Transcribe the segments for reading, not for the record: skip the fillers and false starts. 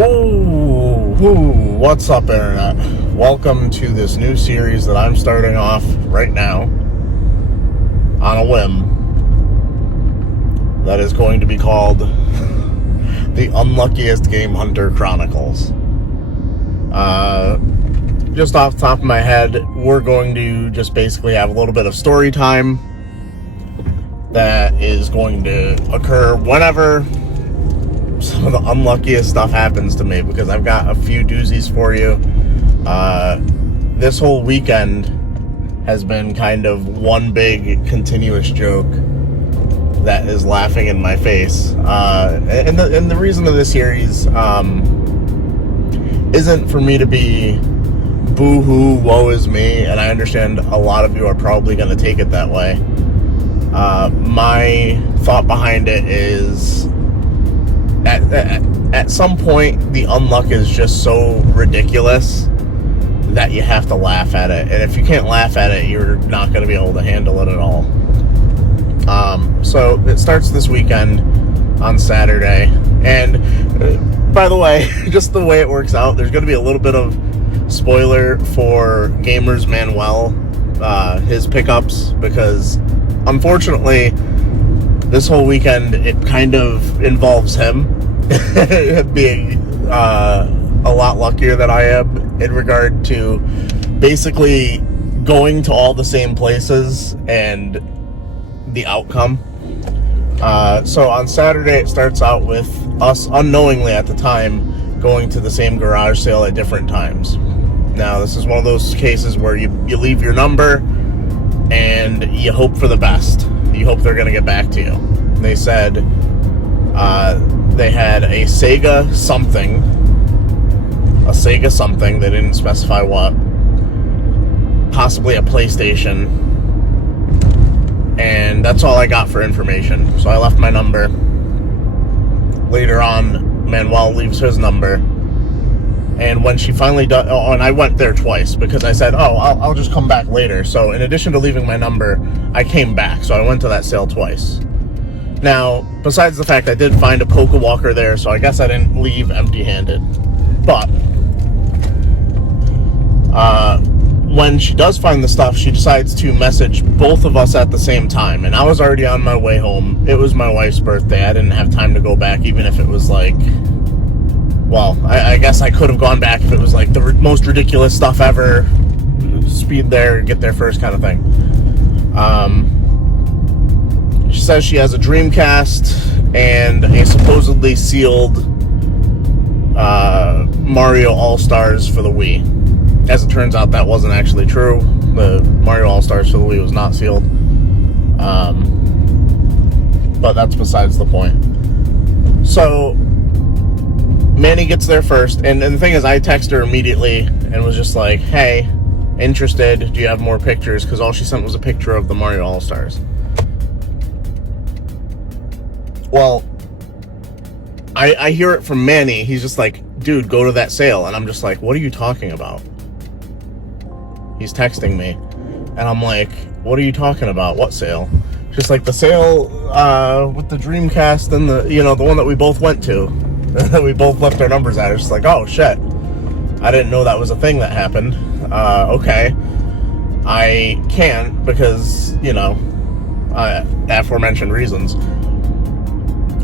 Ooh, what's up, Internet? Welcome to this new series that I'm starting off right now on a whim that is going to be called The Unluckiest Game Hunter Chronicles. Just off the top of my head, we're going to just basically have a little bit of story time that is going to occur whenever some of the unluckiest stuff happens to me, because I've got a few doozies for you. This whole weekend has been kind of one big continuous joke that is laughing in my face. And the reason of this series isn't for me to be boo-hoo, woe is me, and I understand a lot of you are probably going to take it that way. My thought behind it is at some point, the unluck is just so ridiculous that you have to laugh at it. And if you can't laugh at it, you're not going to be able to handle it at all. So it starts this weekend on Saturday. And by the way, just the way it works out, there's going to be a little bit of spoiler for Gamers Manuel, his pickups, because unfortunately, this whole weekend, it kind of involves him being a lot luckier than I am in regard to basically going to all the same places and the outcome. So on Saturday, it starts out with us unknowingly at the time going to the same garage sale at different times. Now, this is one of those cases where you leave your number and you hope for the best. You hope they're going to get back to you. They said they had a Sega something. They didn't specify what. Possibly a PlayStation. And that's all I got for information. So I left my number. Later on, Manuel leaves his number. And when she finally does, and I went there twice because I said, I'll just come back later. So in addition to leaving my number, I came back. So I went to that sale twice. Now, besides the fact I did find a Poke Walker there, so I guess I didn't leave empty-handed. But when she does find the stuff, she decides to message both of us at the same time. And I was already on my way home. It was my wife's birthday. I didn't have time to go back, even if it was like... Well, I guess I could have gone back if it was like the most ridiculous stuff ever. Speed there, get there first kind of thing. She says she has a Dreamcast and a supposedly sealed Mario All-Stars for the Wii. As it turns out, that wasn't actually true. The Mario All-Stars for the Wii was not sealed. But that's besides the point. So Manny gets there first, and the thing is, I text her immediately and was just like, hey, interested, do you have more pictures? Because all she sent was a picture of the Mario All-Stars. Well, I hear it from Manny. He's just like, dude, go to that sale. And I'm just like, what are you talking about? He's texting me. And I'm like, what are you talking about? What sale? Just like the sale with the Dreamcast and the one that we both went to. That we both left our numbers at. It's just like, oh shit, I didn't know that was a thing that happened. Okay, I can't because aforementioned reasons.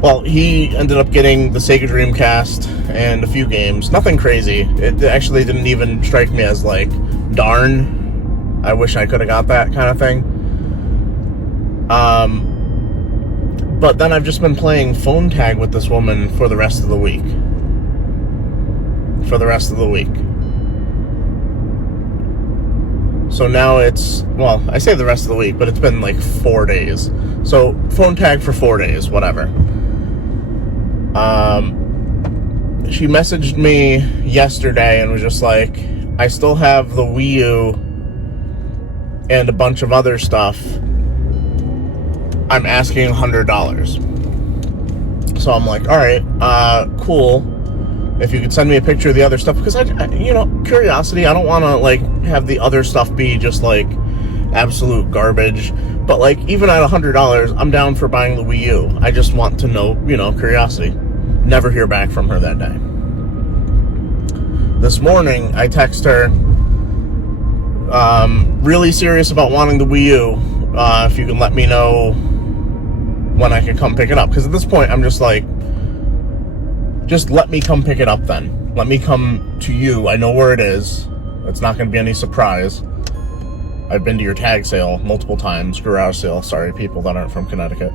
Well, he ended up getting the Sega Dreamcast and a few games. Nothing crazy. It actually didn't even strike me as like, darn, I wish I could have got that kind of thing. But then I've just been playing phone tag with this woman for the rest of the week. So now it's, well, I say the rest of the week, but it's been like 4 days. So phone tag for 4 days, whatever. She messaged me yesterday and was just like, I still have the Wii U and a bunch of other stuff. I'm asking $100. So I'm like, all right, cool. If you could send me a picture of the other stuff, because I curiosity, I don't want to like have the other stuff be just like absolute garbage. But like, even at $100, I'm down for buying the Wii U. I just want to know, curiosity. Never hear back from her that day. this morning, I text her, really serious about wanting the Wii U. If you can let me know when I can come pick it up. Because at this point, I'm just like, just let me come pick it up then. Let me come to you. I know where it is. It's not going to be any surprise. I've been to your tag sale multiple times. Garage sale. Sorry, people that aren't from Connecticut.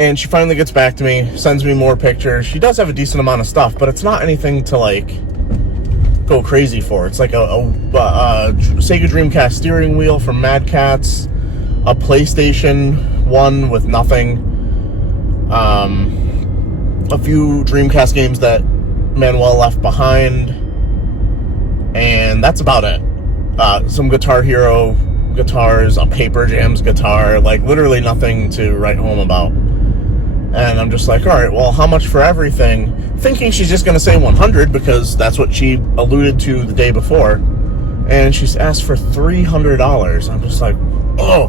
And she finally gets back to me, sends me more pictures. She does have a decent amount of stuff, but it's not anything to, like, go crazy for. It's like a Sega Dreamcast steering wheel from Mad Catz, a PlayStation 1 with nothing, a few Dreamcast games that Manuel left behind, and that's about it. Some Guitar Hero guitars, a Paper Jams guitar, like literally nothing to write home about. And I'm just like, all right, well, how much for everything? Thinking she's just going to say 100 because that's what she alluded to the day before. And she's asked for $300. I'm just like, oh.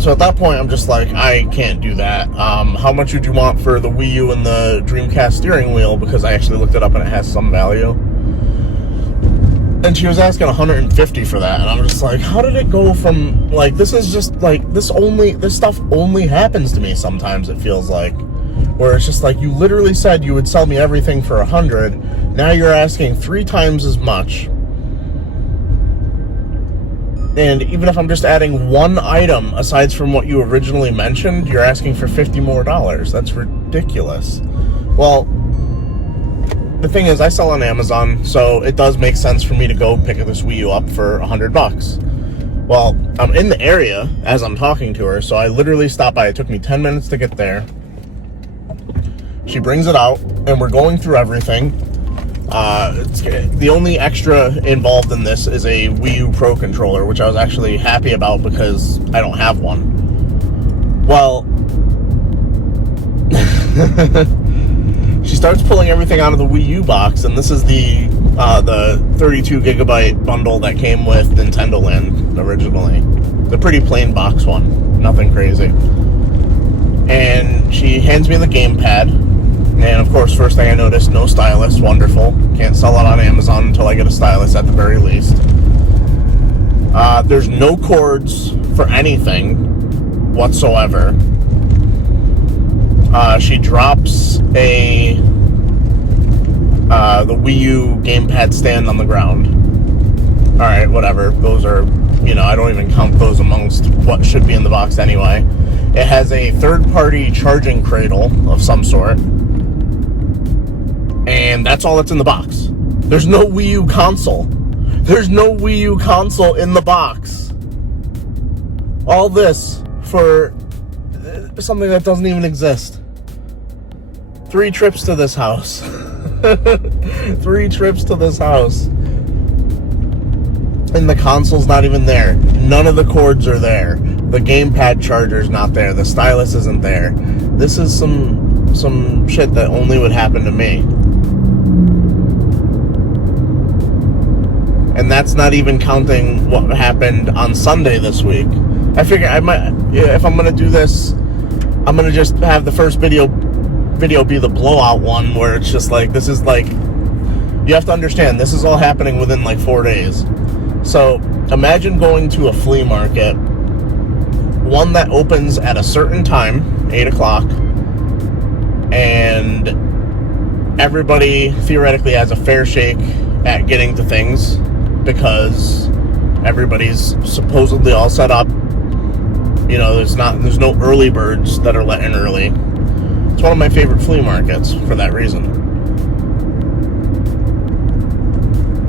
So at that point, I'm just like, I can't do that. How much would you want for the Wii U and the Dreamcast steering wheel? Because I actually looked it up and it has some value. And she was asking $150 for that, and I'm just like, how did it go from, like, this is just, like, this stuff only happens to me sometimes, it feels like, where it's just like, you literally said you would sell me everything for $100, now you're asking 3 times as much, and even if I'm just adding one item, aside from what you originally mentioned, you're asking for $50 more. That's ridiculous. Well, the thing is, I sell on Amazon, so it does make sense for me to go pick this Wii U up for $100. Well, I'm in the area as I'm talking to her, so I literally stopped by. It took me 10 minutes to get there. She brings it out, and we're going through everything. The only extra involved in this is a Wii U Pro controller, which I was actually happy about because I don't have one. Well, she starts pulling everything out of the Wii U box, and this is the 32 gigabyte bundle that came with Nintendo Land originally. The pretty plain box one, nothing crazy. And she hands me the gamepad, and of course, first thing I noticed, no stylus, wonderful. Can't sell it on Amazon until I get a stylus at the very least. There's no cords for anything whatsoever. She drops the Wii U gamepad stand on the ground. Alright, whatever. Those are, I don't even count those amongst what should be in the box anyway. It has a third-party charging cradle of some sort. And that's all that's in the box. There's no Wii U console. There's no Wii U console in the box. All this for something that doesn't even exist. 3 trips to this house. 3 trips to this house. And the console's not even there. None of the cords are there. The gamepad charger's not there. The stylus isn't there. This is some shit that only would happen to me. And that's not even counting what happened on Sunday this week. I figure I might, if I'm gonna do this, I'm gonna just have the first video be the blowout one, where it's just like, this is like, you have to understand, this is all happening within like 4 days. So imagine going to a flea market, one that opens at a certain time, 8 o'clock, and everybody theoretically has a fair shake at getting to things because everybody's supposedly all set up. There's no early birds that are let in early. It's one of my favorite flea markets for that reason.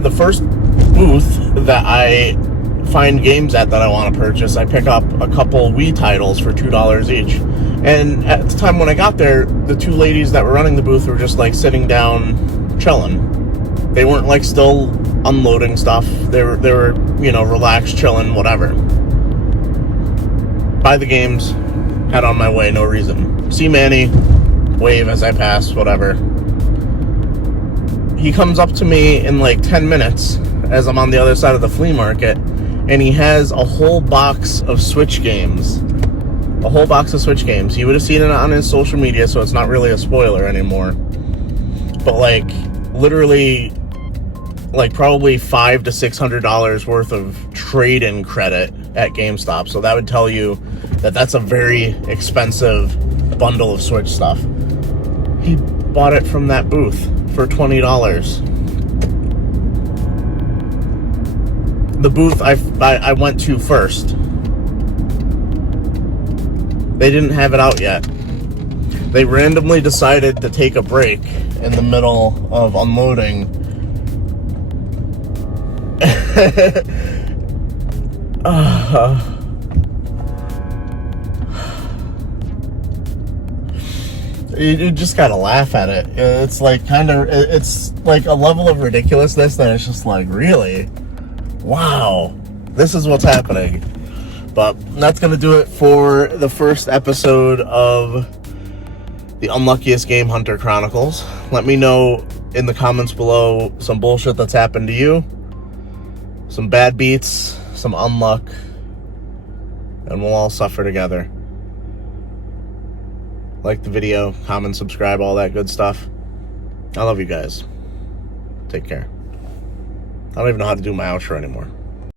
The first booth that I find games at that I want to purchase, I pick up a couple Wii titles for $2 each. And at the time when I got there, the 2 ladies that were running the booth were just like sitting down, chilling. They weren't like still unloading stuff. They were relaxed, chilling, whatever. Buy the games, head on my way, no reason. See Manny, wave as I pass, whatever. He comes up to me in like 10 minutes as I'm on the other side of the flea market, and he has a whole box of Switch games. A whole box of Switch games. You would have seen it on his social media, so it's not really a spoiler anymore. But like, literally, like probably $500 to $600 worth of trade-in credit at GameStop. So that would tell you that that's a very expensive bundle of Switch stuff. He bought it from that booth for $20. The booth I went to first, they didn't have it out yet. They randomly decided to take a break in the middle of unloading. You just gotta laugh at it. It's like it's like a level of ridiculousness that it's just like, really? Wow, this is what's happening. But that's going to do it for the first episode of the Unluckiest Game Hunter Chronicles. Let me know in the comments below some bullshit that's happened to you, some bad beats, some unluck, and we'll all suffer together. Like the video, comment, subscribe, all that good stuff. I love you guys. Take care. I don't even know how to do my outro anymore.